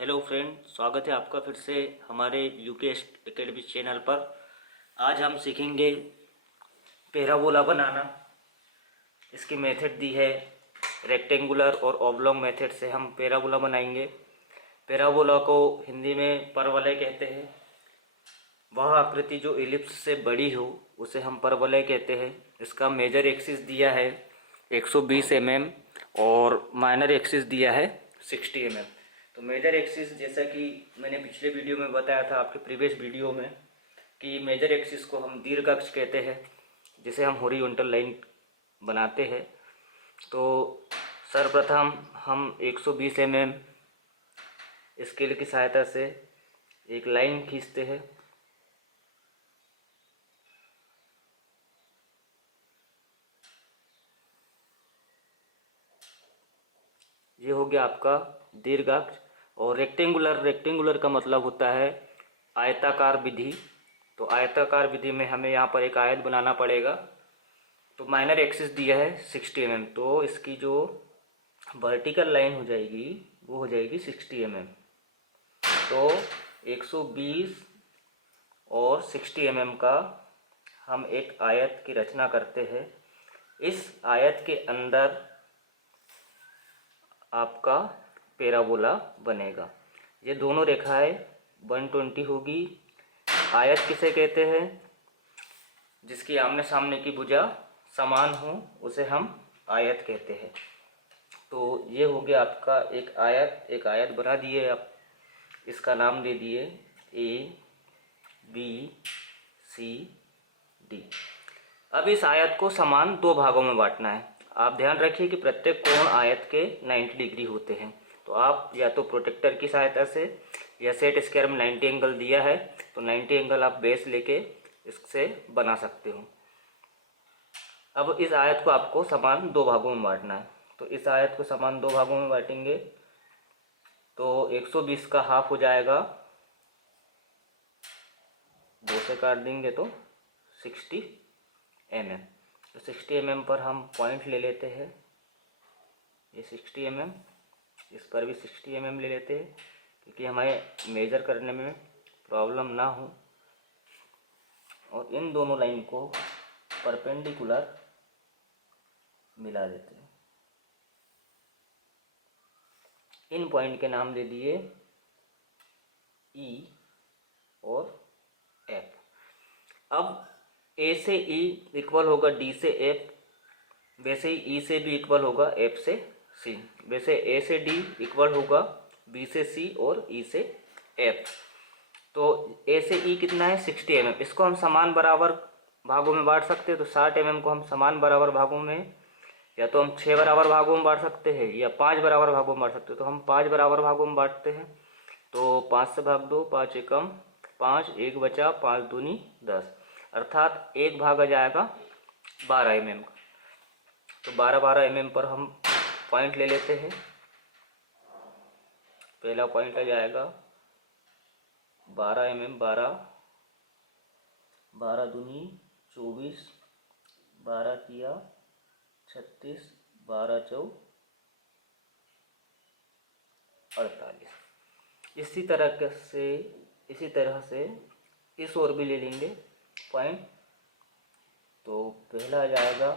Hello friend, स्वागत है आपका फिर से हमारे यूके एकेडमी चैनल पर। आज हम सीखेंगे पैराबोला बनाना। इसकी मेथड दी है रेक्टेंगुलर और ऑब्लॉन्ग मेथड से हम पैराबोला बनाएंगे। पैराबोला को हिंदी में परवलय कहते हैं। वह आकृति जो इलिप्स से बड़ी हो उसे हम परवलय कहते हैं। इसका मेजर एक्सिस दिया है 120 mm और माइनर एक्सिस दिया है 60 mm। तो मेजर एक्सिस, जैसा कि मैंने पिछले वीडियो में बताया था, आपके प्रीवियस वीडियो में, कि मेजर एक्सिस को हम दीर्घ अक्ष कहते हैं, जिसे हम हॉरिजॉन्टल लाइन बनाते हैं। तो सर्वप्रथम हम 120 mm स्केल की सहायता से एक लाइन खींचते हैं। ये हो गया आपका दीर्घ अक्ष। और रेक्टेंगुलर का मतलब होता है आयताकार विधि। तो आयताकार विधि में हमें यहाँ पर एक आयत बनाना पड़ेगा। तो माइनर एक्सिस दिया है 60 mm, तो इसकी जो वर्टिकल लाइन हो जाएगी वो हो जाएगी 60 mm। तो 120 और 60 mm का हम एक आयत की रचना करते हैं। इस आयत के अंदर आपका पैराबोला बनेगा। ये दोनों रेखाएं 120 होगी। आयत किसे कहते हैं? जिसकी आमने सामने की भुजा समान हो उसे हम आयत कहते हैं। तो ये हो गया आपका एक आयत बना दिए आप। इसका नाम दे दिए ABCD। अब इस आयत को समान दो भागों में बांटना है। आप ध्यान रखिए कि प्रत्येक कोण आयत के 90 डिग्री होते हैं। तो आप या तो प्रोटेक्टर की सहायता से या सेट स्क्वायर में 90 एंगल दिया है तो 90 एंगल आप बेस लेके इससे बना सकते हो। अब इस आयत को आपको समान दो भागों में बांटना है। तो इस आयत को समान दो भागों में बांटेंगे तो 120 का हाफ हो जाएगा, 2 से काट देंगे तो 60 mm। तो 60 mm पर हम पॉइंट ले लेते हैं। ये 60 mm, इस पर भी 60 mm ले लेते हैं क्योंकि हमें मेजर करने में प्रॉब्लम ना हो। और इन दोनों लाइन को परपेंडिकुलर मिला देते हैं। इन पॉइंट के नाम दे दिए E और F। अब A से E इक्वल होगा D से F, वैसे ही E से भी इक्वल होगा F से C। वैसे A से D इक्वल होगा B से C और E से F। तो A से E कितना है 60 mm। इसको हम समान बराबर भागों में बांट सकते हैं। तो 60 mm को हम समान बराबर भागों में, या तो हम 6 बराबर भागों में बांट सकते हैं या 5 बराबर भागों में बांट सकते हैं। तो हम 5 बराबर भागों में बांटते हैं। तो 5 से भाग दो, 5 एकम 5, 1 बचा, 5 दूनी 10, अर्थात एक भाग आ जाएगा 12 mm का। तो 12 mm पर हम पॉइंट ले लेते हैं। पहला पॉइंट आ जाएगा 12 mm, 12 दूनी 24, 12 तिया 36, 12 चौ 48। इसी तरह से इस ओर भी ले लेंगे पॉइंट। तो पहला आ जाएगा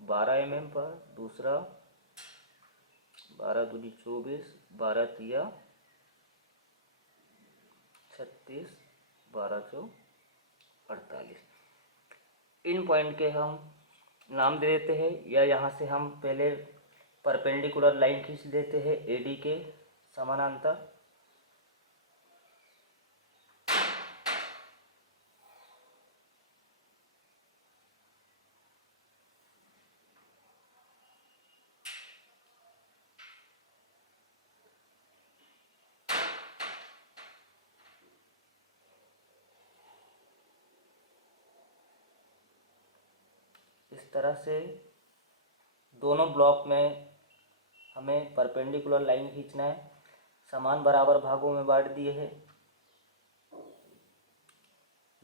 12 mm पर, दूसरा 12 दूनी 24, 12 तिया 36, 12 चौ 48। इन पॉइंट के हम नाम दे देते हैं, या यहाँ से हम पहले परपेंडिकुलर लाइन खींच देते हैं AD के समानांतर। इस तरह से दोनों ब्लॉक में हमें परपेंडिकुलर लाइन खींचना है। समान बराबर भागों में बांट दिए हैं।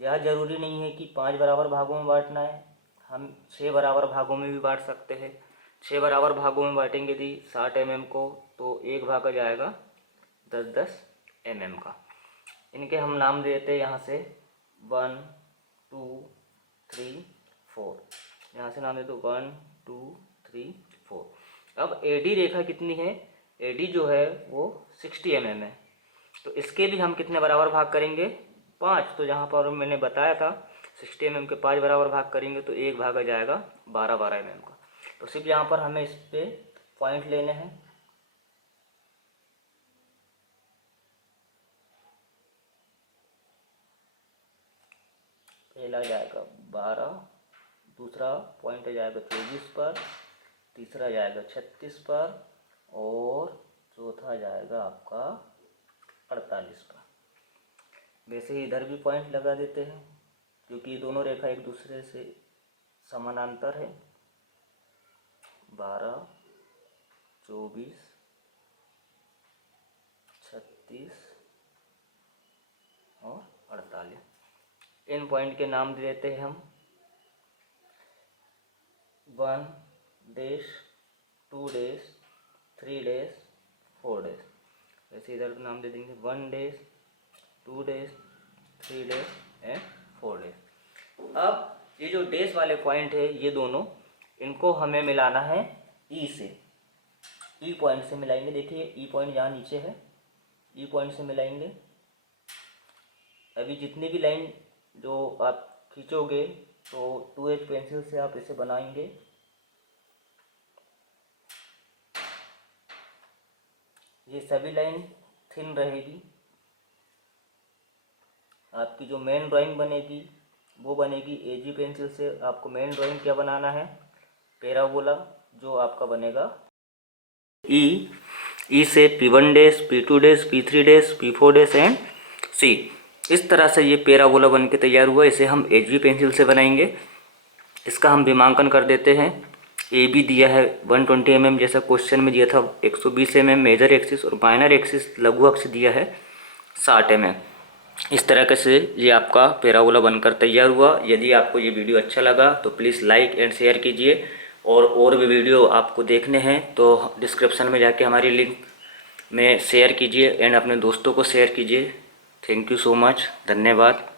यह जरूरी नहीं है कि 5 बराबर भागों में बांटना है, हम 6 बराबर भागों में भी बांट सकते हैं। 6 बराबर भागों में बांटेंगे यदि 60 mm को तो एक भाग आ जाएगा 10-10 mm का। इनके हम नाम देते हैं यहाँ से 1 2 3 4, यहाँ से नाम दे दो 1 2 3 4। अब एडी रेखा कितनी है, एडी जो है वो 60 mm है, तो इसके भी हम कितने बराबर भाग करेंगे, 5। तो जहाँ पर मैंने बताया था 60 mm के 5 बराबर भाग करेंगे तो एक भाग आ जाएगा 12-12 mm का। तो सिर्फ यहाँ पर हमें इस पे पॉइंट लेने हैं। पहला जाएगा 12, दूसरा पॉइंट आ जाएगा 24 पर, तीसरा जाएगा 36 पर और चौथा जाएगा आपका 48 पर। वैसे ही इधर भी पॉइंट लगा देते हैं क्योंकि ये दोनों रेखा एक दूसरे से समानांतर है। 12, 24, 36 और 48। इन पॉइंट के नाम दे देते हैं हम 1 डैश 2 डैश 3 डैश 4 डैश। वैसे इधर नाम दे देंगे 1 dash 2 dash 3 dash and 4 dash. अब ये जो डैश वाले पॉइंट है ये दोनों, इनको हमें मिलाना है ई से, ई पॉइंट से मिलाएंगे। देखिए ई पॉइंट यहाँ नीचे है, ई पॉइंट से मिलाएंगे। अभी जितनी भी लाइन जो आप खींचोगे तो 2H पेंसिल से आप इसे बनाएंगे। ये सभी लाइन थिन रहेगी। आपकी जो मेन ड्राइंग बनेगी वो बनेगी एजी पेंसिल से। आपको मेन ड्राइंग क्या बनाना है, पैराबोला, जो आपका बनेगा ई से P1 dash P2 dash P3 dash P4 dash and C। इस तरह से ये पैराबोला बन के तैयार हुआ। इसे हम HB पेंसिल से बनाएंगे। इसका हम विमांकन कर देते हैं। ए बी दिया है 120 mm, जैसा क्वेश्चन में दिया था 120 mm मेजर एक्सिस, और माइनर एक्सिस लघु अक्ष दिया है 60 mm। इस तरह से ये आपका पैराबोला बनकर तैयार हुआ। यदि आपको ये वीडियो अच्छा लगा तो प्लीज़ लाइक एंड शेयर कीजिए, और भी वीडियो आपको देखने हैं तो डिस्क्रिप्शन में जाके हमारी लिंक में शेयर कीजिए एंड अपने दोस्तों को शेयर कीजिए। थैंक यू सो मच, धन्यवाद।